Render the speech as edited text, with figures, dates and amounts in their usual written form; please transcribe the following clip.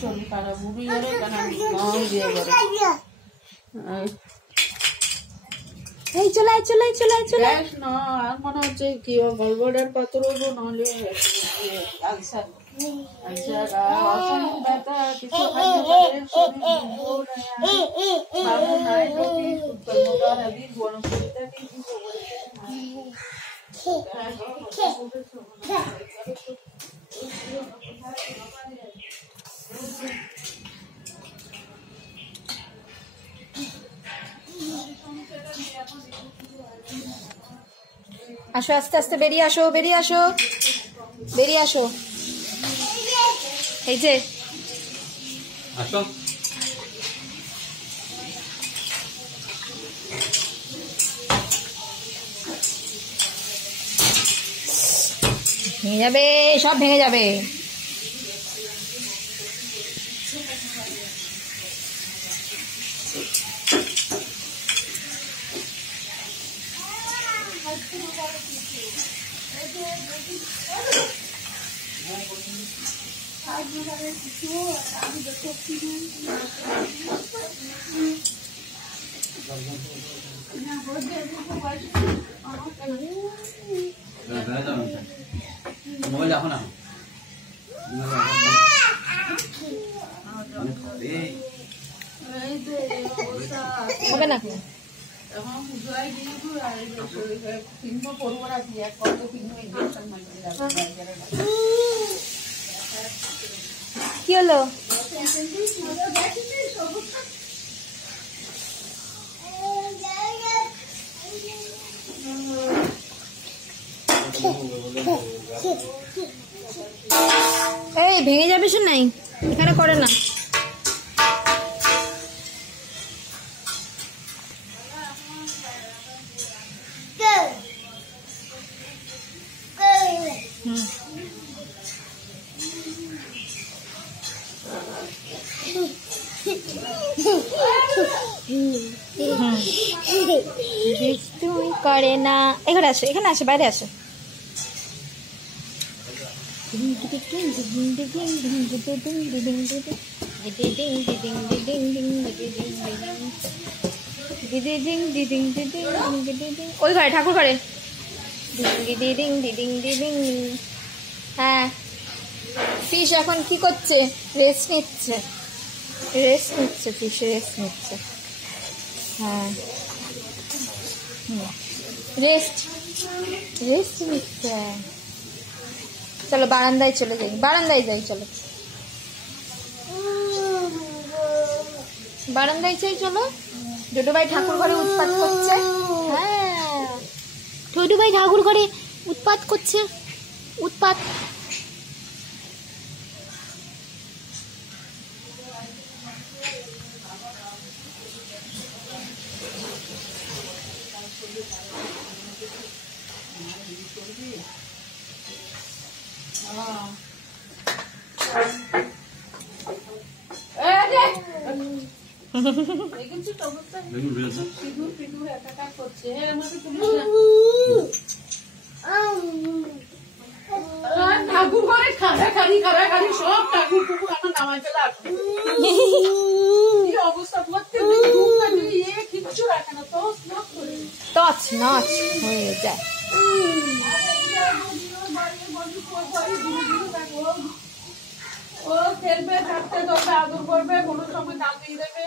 শরীর খারাপ বুড়ি গেলে কেন দিয়ে বলে এই চলাই চলাই চলাই চলাই না আর মনে হচ্ছে কি গলবডের পাথর হবো নাহলে আলসার ব্যথা কিছু আসো আস্তে আস্তে বেরিয়ে আসো বেরিয়ে আসো বেরিয়ে আসো এই যে আসো ভেঙে যাবে সব ভেঙে যাবে মোবাইল রাখো না হবে না এখন পুজোয় কিন্তু কিনব করবো না কি এক কত কিনবো ইঞ্জেকশন কি হলো এই ভেঙে যাবে শুন নাই এখানে করে না দুষ্টুমি করে না এখানে আসো বাইরে আসো ওই ঘরে ঠাকুর ঘরে হ্যাঁ ফিশ এখন কি করছে রেস্ট নিচ্ছে ফিশ রেস্ট নিচ্ছে হ্যাঁ রেস্ট নিচ্ছে চলো বারান্দায় চলে যাই চলো চলো ছোট ভাই ঠাকুর ঘরে উৎপাত করছে হ্যাঁ ছোট ভাই ঠাকুর ঘরে উৎপাত করছে ঠাকুর ঘরে খাড়াখাড়ি সব ঠাকুর টুকুর এখন নামায় চলে আসবে অবস্থা কিচ্ছু রাখে না টচ নচ হয়ে যায় ও খেলবে থাকতে তবে আদর করবে কোনো সময় নাম দিয়ে দেবে